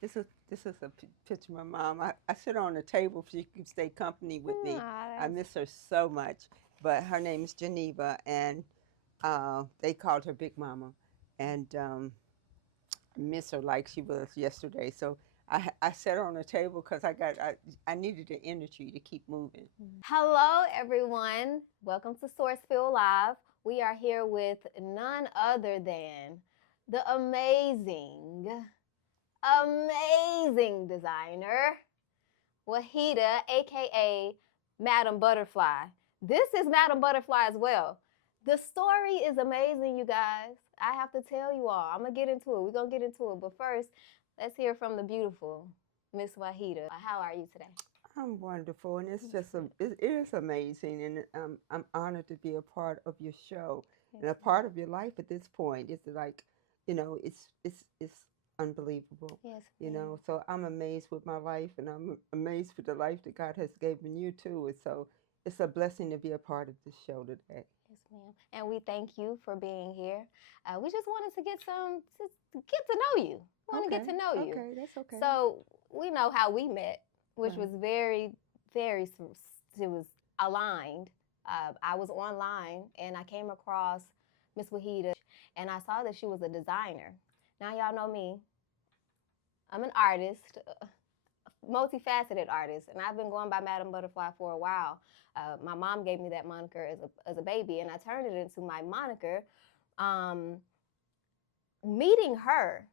This is a picture of my mom. I sit her on the table so she can stay company with me. I Aw, miss her so much. But her name is Geneva, and they called her Big Mama, and I miss her like she was yesterday. So I sat her on the table because I needed the energy to keep moving. Hello, everyone. Welcome to Sourcefield Live. We are here with none other than the amazing designer, Wahida, aka Madam Butterfly. This is Madam Butterfly as well. The story is amazing, you guys. I have to tell you all. I'm gonna get into it. We're gonna get into it. But first, let's hear from the beautiful Miss Wahida. How are you today? I'm wonderful, and it's That's just good. it is amazing, and I'm honored to be a part of your show Yes, and a ma'am. part of your life at this point. It's like, it's unbelievable, Yes, ma'am. So I'm amazed with my life, and I'm amazed with the life that God has given you too. And so it's a blessing to be a part of this show today. Yes, ma'am. And we thank you for being here. We just wanted to get to know you. We want to get Okay, to know you. okay, that's okay. So we know how we met, which was Right. it was aligned. I was online and I came across Miss Wahida and I saw that she was a designer. Now y'all know me. I'm an artist, multifaceted artist, and I've been going by Madam Butterfly for a while. My mom gave me that moniker as a baby, and I turned it into my moniker. Um, Meeting her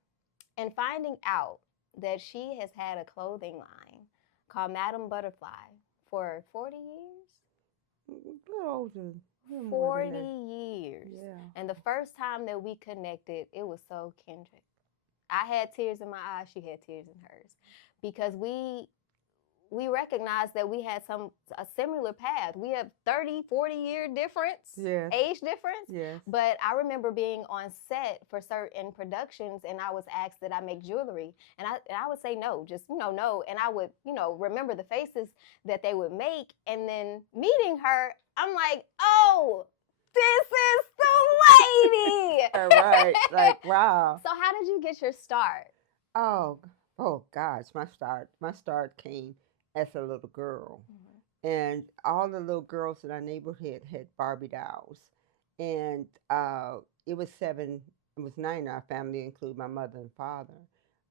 and finding out that she has had a clothing line called Madam Butterfly for 40 years. A little older, a little more than 40 that. years. Yeah. And the first time that we connected, it was so kindred. I had tears in my eyes, she had tears in hers because we recognized that we had a similar path. We have 30, 40-year difference, Yes. age difference. Yes. But I remember being on set for certain productions and I was asked that I make jewelry. And I would say no, just, no. And I would, remember the faces that they would make. And then meeting her, I'm like, oh, this is the lady. Right. Like wow. So how did you get your start? Oh, oh gosh, my start came as a little girl, Mm-hmm. and all the little girls in our neighborhood had Barbie dolls, and it was seven, it was nine in our family, include my mother and father.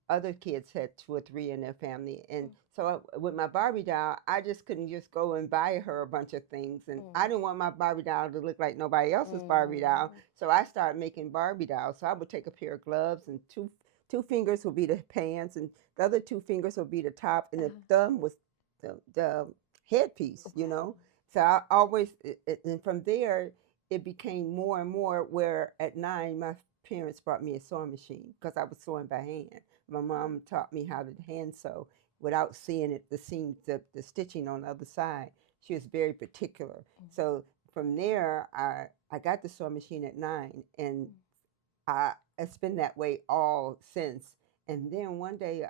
Other kids had two or three in their family, and so with my Barbie doll, I just couldn't just go and buy her a bunch of things, and I didn't want my Barbie doll to look like nobody else's Barbie doll, so I started making Barbie dolls. So I would take a pair of gloves and two fingers would be the pants, and the other two fingers would be the top, and the thumb was the headpiece, So I always, and from there, it became more and more where at 9, my parents brought me a sewing machine because I was sewing by hand. My mom taught me how to hand sew without seeing it, the seams, the stitching on the other side. She was very particular. So from there, I got the sewing machine at 9, and it's been that way all since. And then one day,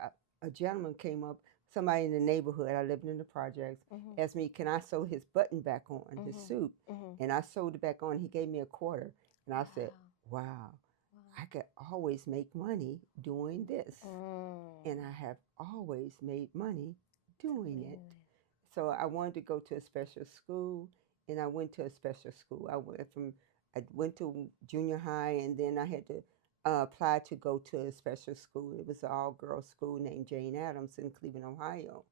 a gentleman came up, somebody in the neighborhood, I lived in the projects, asked me, can I sew his button back on, his suit? And I sewed it back on. He gave me a quarter. And I said, wow, I could always make money doing this. And I have always made money doing it. So I wanted to go to a special school, and I went to a special school. I went to junior high, and then I had to apply to go to a special school. It was an all-girls school named Jane Addams in Cleveland, Ohio.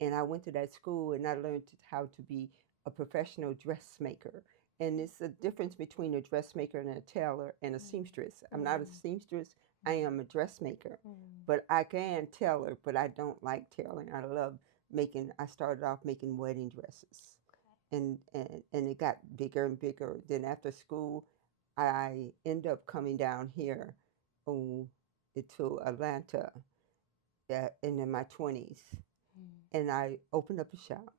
And I went to that school, and I learned how to be a professional dressmaker. And it's the difference between a dressmaker and a tailor and a seamstress. I'm not a seamstress. I am a dressmaker, but I can tailor, but I don't like tailoring. I love making. I started off making wedding dresses, and it got bigger and bigger. Then after school, I ended up coming down here, oh, to Atlanta, in my 20s, and I opened up a shop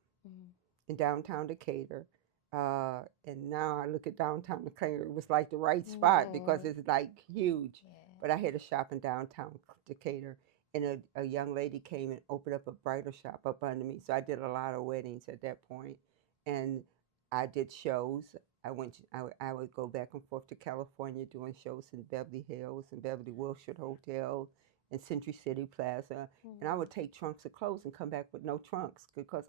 in downtown Decatur. And now I look at downtown Decatur, it was like the right spot because it's like huge. But I had a shop in downtown Decatur, and a young lady came and opened up a bridal shop up under me. So I did a lot of weddings at that point, and I did shows. I would go back and forth to California doing shows in Beverly Hills and Beverly Wilshire Hotel, in Century City Plaza, and I would take trunks of clothes and come back with no trunks because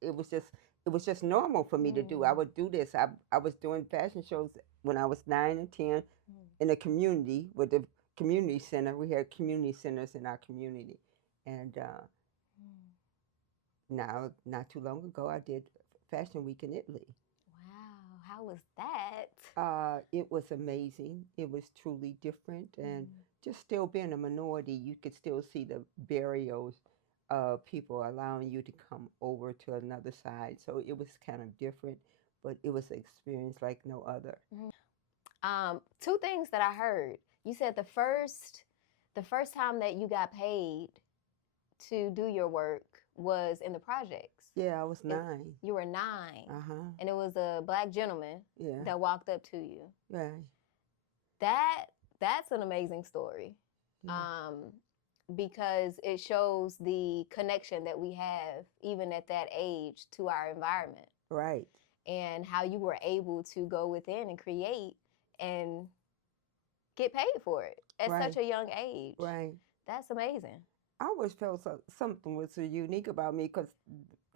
it was just it was just normal for me to do. I would do this. I was doing fashion shows when I was 9 and 10 in a community with the community center. We had community centers in our community, and now not too long ago I did Fashion Week in Italy. Wow, how was that? It was amazing. It was truly different, and just still being a minority, you could still see the barriers of people allowing you to come over to another side. So it was kind of different, but it was an experience like no other. Two things that I heard. You said the first time that you got paid to do your work was in the projects. Yeah, I was 9. You were 9. Uh-huh. And it was a black gentleman Yeah. that walked up to you. Right. That's an amazing story. Yeah. Because it shows the connection that we have even at that age to our environment. Right. And how you were able to go within and create and get paid for it at such a young age. Right. That's amazing. I always felt something was so unique about me because,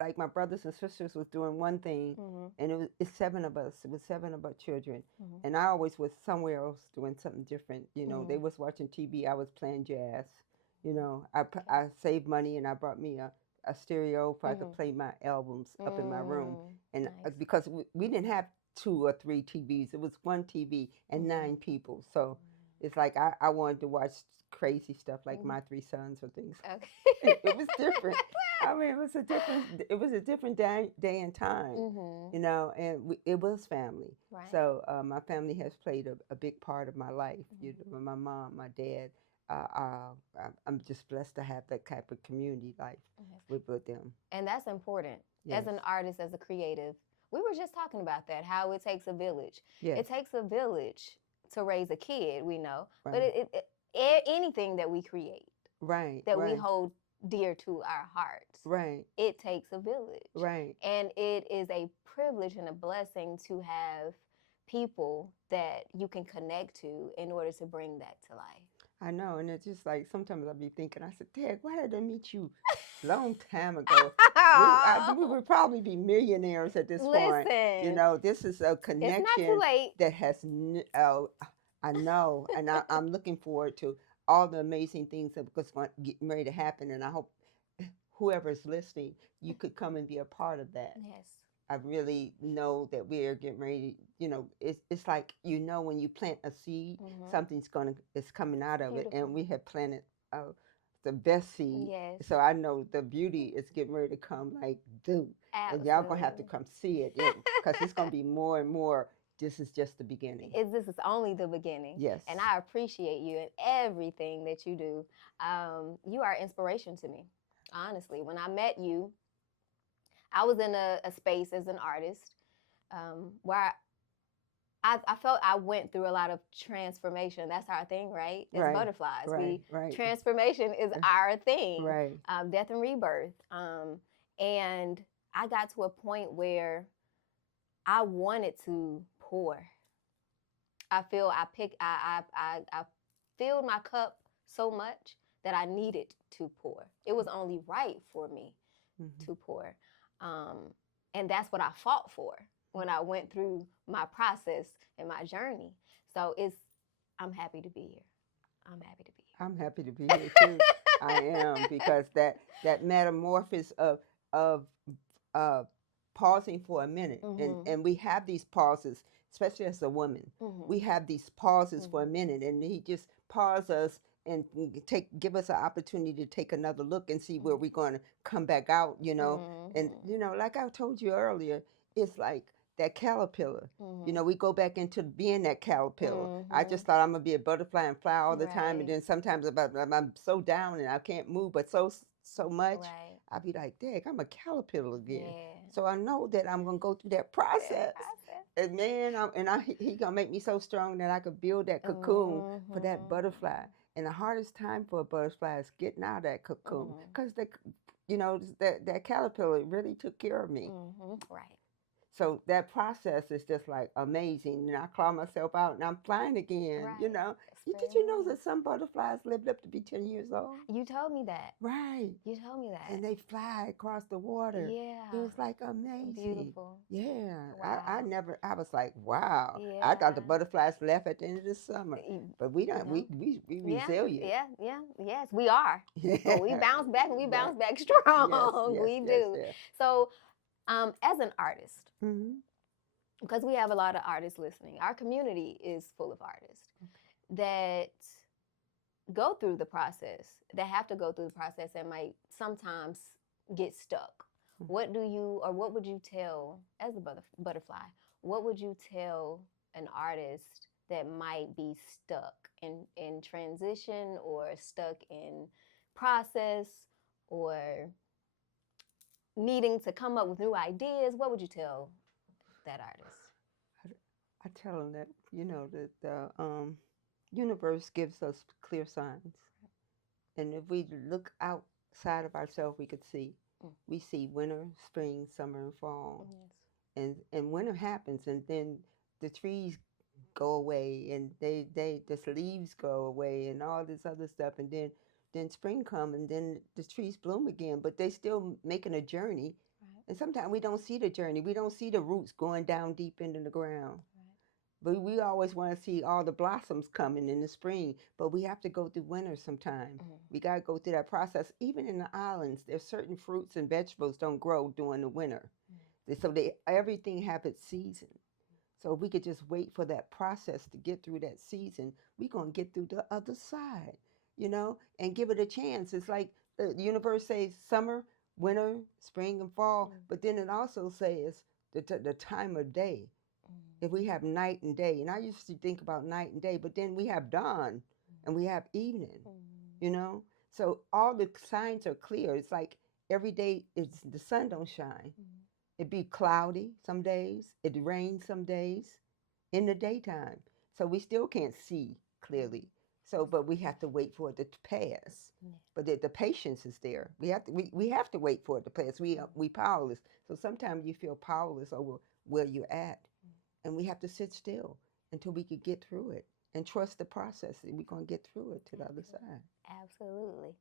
like, my brothers and sisters was doing one thing, and it's 7 of us. It was 7 of our children, and I always was somewhere else doing something different. You know, they was watching TV. I was playing jazz. You know, I saved money and I brought me a stereo so I could play my albums up in my room, and Nice. because we didn't have 2 or 3 TVs, it was one TV and 9 people, so. It's like I wanted to watch crazy stuff like My Three Sons or things. Okay. It was different. I mean, it was a different day and time, you know, and it was family. Right. So my family has played a big part of my life. You know, my mom, my dad. I'm just blessed to have that type of community life with them. And that's important. Yes. As an artist, as a creative. We were just talking about that, how it takes a village. Yes. It takes a village to raise a kid, we know. Right. But anything that we create, right, that right. we hold dear to our hearts, right, it takes a village. Right. And it is a privilege and a blessing to have people that you can connect to in order to bring that to life. I know, and it's just like sometimes I'll be thinking, I said, Dad, why did I meet you a long time ago? we would probably be millionaires at this point. You know, this is a connection it's not too late. that has, I know, and I'm looking forward to all the amazing things that's getting ready to happen, and I hope whoever's listening, you could come and be a part of that. Yes. I really know that we're getting ready. You know, it's like, you know, when you plant a seed, something's it's coming out of it, and we have planted the best seed. Yes. So I know the beauty is getting ready to come like dew, and y'all gonna have to come see it because it's gonna be more and more. This is just the beginning. This is only the beginning. Yes. And I appreciate you and everything that you do. You are inspiration to me, honestly. When I met you, I was in a space as an artist where I felt I went through a lot of transformation. That's our thing, right? As butterflies. Right. Transformation is our thing. Right. Death and rebirth. And I got to a point where I wanted to pour. I feel I filled my cup so much that I needed to pour. It was only right for me to pour. And that's what I fought for when I went through my process and my journey. So I'm happy to be here. I'm happy to be here. I'm happy to be here too. I am, because that metamorphosis of pausing for a minute, and we have these pauses, especially as a woman. We have these pauses for a minute, and he just pauses us and give us an opportunity to take another look and see where we're going to come back out, you know. And, you know, like I told you earlier, it's like that caterpillar. You know, we go back into being that caterpillar. I just thought I'm going to be a butterfly and fly all the time. And then sometimes I'm so down and I can't move, but so much. I'll be like, dang, I'm a caterpillar again. Yeah. So I know that I'm going to go through that process. And man, he going to make me so strong that I could build that cocoon for that butterfly. And the hardest time for a butterfly is getting out of that cocoon, because you know, that caterpillar really took care of me. Right. So that process is just like amazing. And I claw myself out and I'm flying again, you Right. know. Did Spreading you the know wings. that some butterflies lived up to be 10 years old? You told me that. Right. You told me that. And they fly across the water. It Yeah. was like amazing. Beautiful. Yeah. I Wow. never, I was like, wow. I thought the Yeah. butterflies left at the end of the summer. But we don't, No. we Yeah. resilient. Yeah. Yeah. Yes, we are. Yeah. But we bounce back and we Right. bounce back Yes, strong. yes, We yes, do. yes. So, as an artist, Mm-hmm. because we have a lot of artists listening, our community is full of artists that go through the process, that have to go through the process and might sometimes get stuck. What do you, or what would you tell, as a butterfly, what would you tell an artist that might be stuck in transition or stuck in process or needing to come up with new ideas? What would you tell that artist? I tell them that, you know, that the universe gives us clear signs. And if we look outside of ourselves, we could see. Mm. We see winter, spring, summer, and fall. Yes. And winter happens, and then the trees go away, and the leaves go away, and all this other stuff, and then spring come, and then the trees bloom again. But they still making a journey, Right. and sometimes we don't see the journey. We don't see the roots going down deep into the ground. Right. But we always want to see all the blossoms coming in the spring, but we have to go through winter sometime. Mm. We got to go through that process. Even in the islands, there's certain fruits and vegetables don't grow during the winter. So everything have its season. So if we could just wait for that process to get through that season, we're going to get through the other side, you know, and give it a chance. It's like the universe says summer, winter, spring, and fall, but then it also says the time of day. If we have night and day, and I used to think about night and day, but then we have dawn and we have evening, you know? So all the signs are clear. It's like every day it's the sun don't shine. It be cloudy some days, it rains some days in the daytime. So we still can't see clearly. So, but we have to wait for it to pass. But the patience is there. We have to wait for it to pass. We powerless. So sometimes you feel powerless over where you're at, and we have to sit still until we could get through it and trust the process that we're gonna get through it to the other side. Absolutely.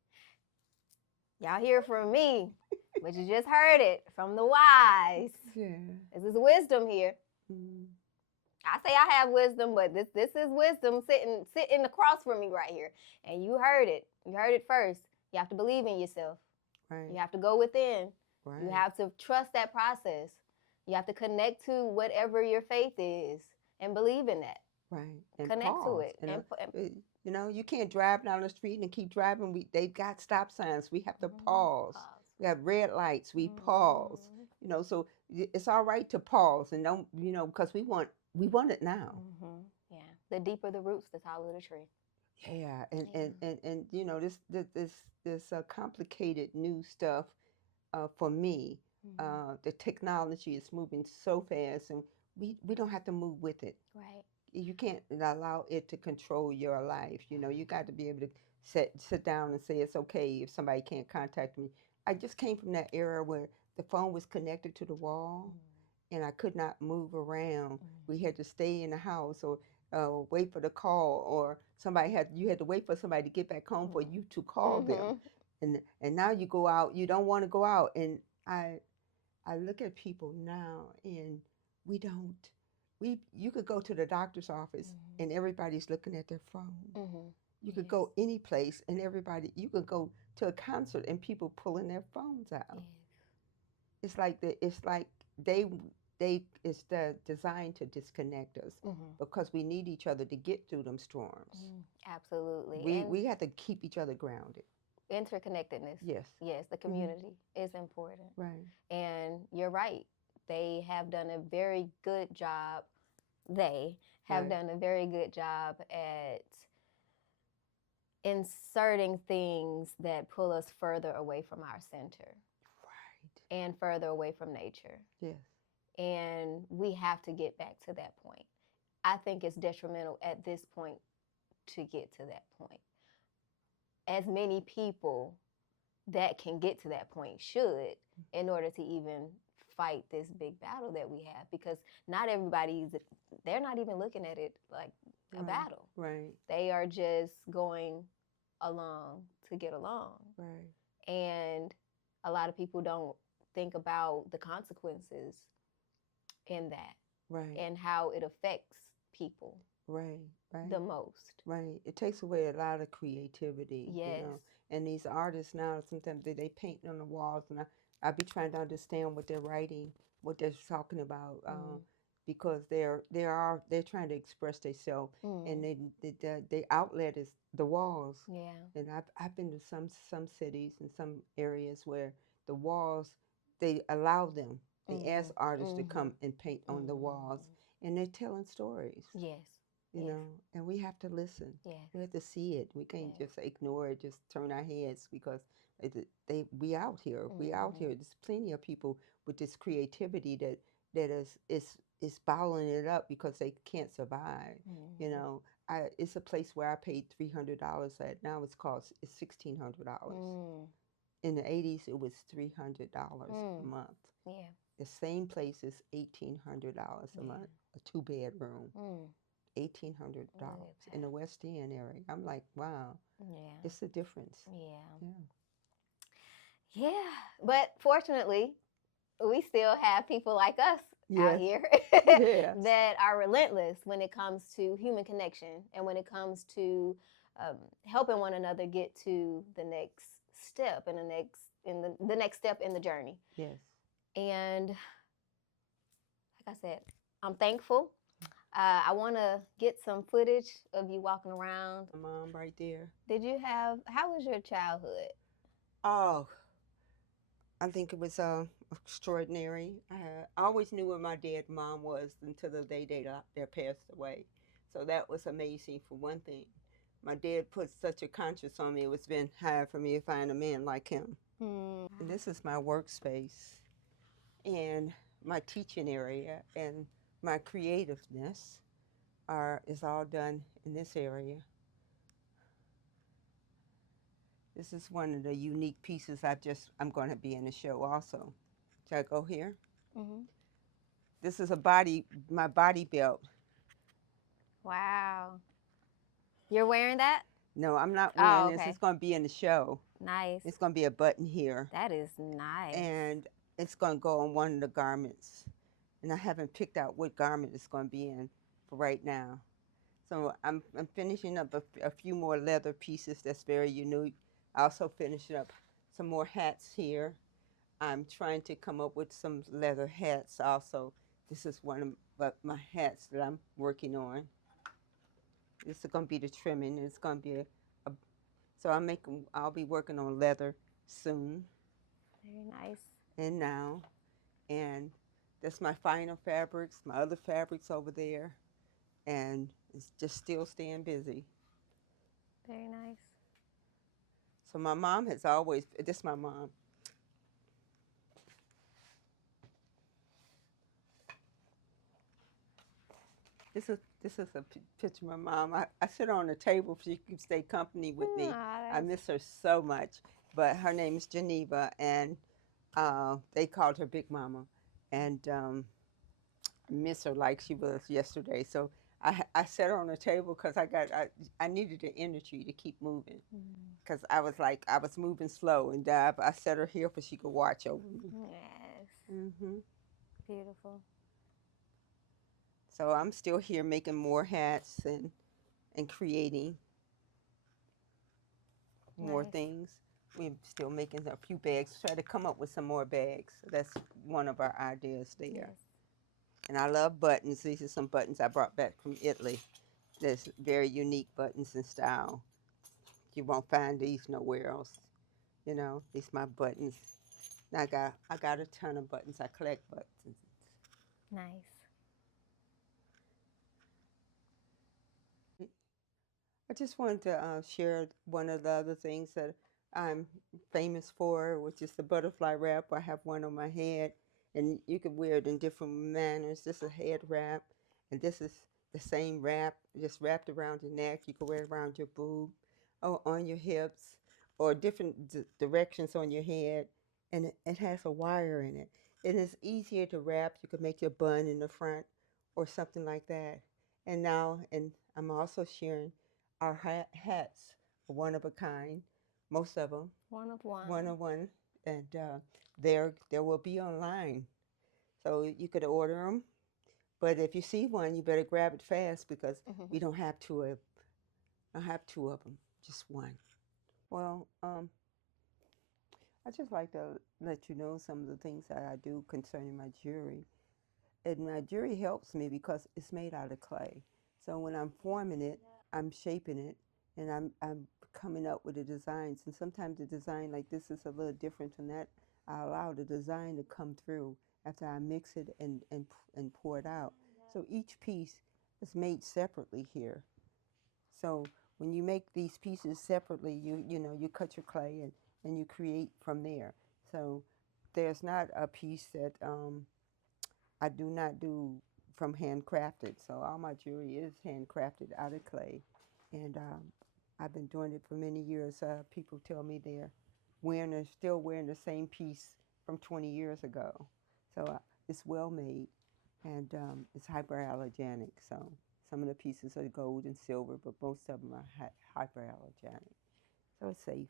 Y'all hear from me, but you just heard it from the wise. Yeah. This is wisdom here. Mm. I say I have wisdom, but this is wisdom sitting across from me right here. And you heard it. You heard it first. You have to believe in yourself. Right. You have to go within. Right. You have to trust that process. You have to connect to whatever your faith is and believe in that. Right. And connect pause. to it. You know, you can't drive down the street and keep driving. They've got stop signs. We have to pause. We have red lights. We pause. You know, so it's all right to pause and don't, you know, because we want it now. Yeah. The deeper the roots, the taller the tree. Yeah. And you know, this complicated new stuff for me. The technology is moving so fast, and we don't have to move with it. Right. You can't allow it to control your life. You know, you got to be able to sit down and say it's okay if somebody can't contact me. I just came from that era where the phone was connected to the wall, and I could not move around. We had to stay in the house or wait for the call, or you had to wait for somebody to get back home for you to call them. And now you go out, you don't want to go out, and I look at people now, and we don't. You could go to the doctor's office and everybody's looking at their phone. You could go any place and you could go to a concert and people pulling their phones out. It's like they it's designed to disconnect us because we need each other to get through them storms. Absolutely. We have to keep each other grounded. Interconnectedness. Yes. Yes, the community is important. Right. And you're right. They have done a very good job. They have done a very good job at inserting things that pull us further away from our center. Right. And further away from nature. Yes. And we have to get back to that point. I think it's detrimental at this point to get to that point. As many people that can get to that point should, in order to even fight this big battle that we have, because not everybody's, they're not even looking at it like a battle. Right. They are just going along to get along. Right. And a lot of people don't think about the consequences in that. Right. And how it affects people. Right. Right. The most. Right. It takes away a lot of creativity. Yes. You know? And these artists now, sometimes they paint on the walls, and I be trying to understand what they're writing, what they're talking about, because they're trying to express themselves, and the outlet is the walls. Yeah. And I've been to some cities and some areas where the walls, they allow them. They ask artists to come and paint on the walls, and they're telling stories. Yes. You know, and we have to listen. Yes. We have to see it. We can't just ignore it, just turn our heads, because we out here. We out here. There's plenty of people with this creativity that is bottling it up because they can't survive. You know, it's a place where I paid $300 at. Now it's $1,600. In the 80s, it was $300 a month. Yeah. The same place is $1,800 a month, a 2-bedroom. $1,800 in the West End area. I'm like, wow. Yeah. It's a difference. Yeah. Yeah. But fortunately, we still have people like us out here that are relentless when it comes to human connection, and when it comes to helping one another get to the next step and the next step in the journey. Yes. And like I said, I'm thankful. I want to get some footage of you walking around. My mom right there. How was your childhood? Oh, I think it was extraordinary. I always knew where my dad and mom was until the day they passed away. So that was amazing for one thing. My dad put such a conscience on me. It was been hard for me to find a man like him. And this is my workspace and my teaching area, and my creativeness is all done in this area. This is one of the unique pieces I'm going to be in the show also. Should I go here? This is my body belt. Wow. You're wearing that? No, I'm not wearing this. It's going to be in the show. Nice. It's going to be a button here. That is nice. And it's going to go on one of the garments. And I haven't picked out what garment it's going to be in for right now. So I'm finishing up a few more leather pieces that's very unique. I also finished up some more hats here. I'm trying to come up with some leather hats also. This is one of my hats that I'm working on. This is going to be the trimming. It's going to be so I'll be working on leather soon. Very nice. And now, and that's my final fabrics, my other fabrics over there, and it's just still staying busy. Very nice. So my mom has always, this is my mom. This is a picture of my mom. I sit her on the table so she can stay company with me. I miss her so much. But her name is Geneva, and they called her Big Mama. And I miss her like she was yesterday. So I sat her on the table because I needed the energy to keep moving. Because I was moving slow, and I set her here so she could watch over me. Yes. Beautiful. So I'm still here making more hats and creating more things. We're still making a few bags. Try to come up with some more bags. That's one of our ideas there. Yes. And I love buttons. These are some buttons I brought back from Italy. There's very unique buttons in style. You won't find these nowhere else. You know, these are my buttons. And I got a ton of buttons. I collect buttons. Nice. I just wanted to share one of the other things that I'm famous for, which is the butterfly wrap. I have one on my head, and you can wear it in different manners. This is a head wrap, and this is the same wrap, just wrapped around your neck. You can wear it around your boob, or on your hips, or different directions on your head, and it has a wire in it. and it's easier to wrap. You could make your bun in the front or something like that. And now, and I'm also sharing our hats, one of a kind, most of them, One of one one. of one, and there will be online, so you could order them. But if you see one, you better grab it fast because we don't have two of I have two of them, just one. Well, I just like to let you know some of the things that I do concerning my jewelry. And my jewelry helps me because it's made out of clay. So when I'm forming it, I'm shaping it, and I'm coming up with the designs. And sometimes the design like this is a little different than that. I allow the design to come through after I mix it and pour it out. So each piece is made separately here. So when you make these pieces separately, you cut your clay and you create from there. So there's not a piece that I do not do from handcrafted. So all my jewelry is handcrafted out of clay, and I've been doing it for many years. People tell me still wearing the same piece from 20 years ago. So it's well made, and it's hyperallergenic. So some of the pieces are gold and silver, but most of them are hyperallergenic. So it's safe.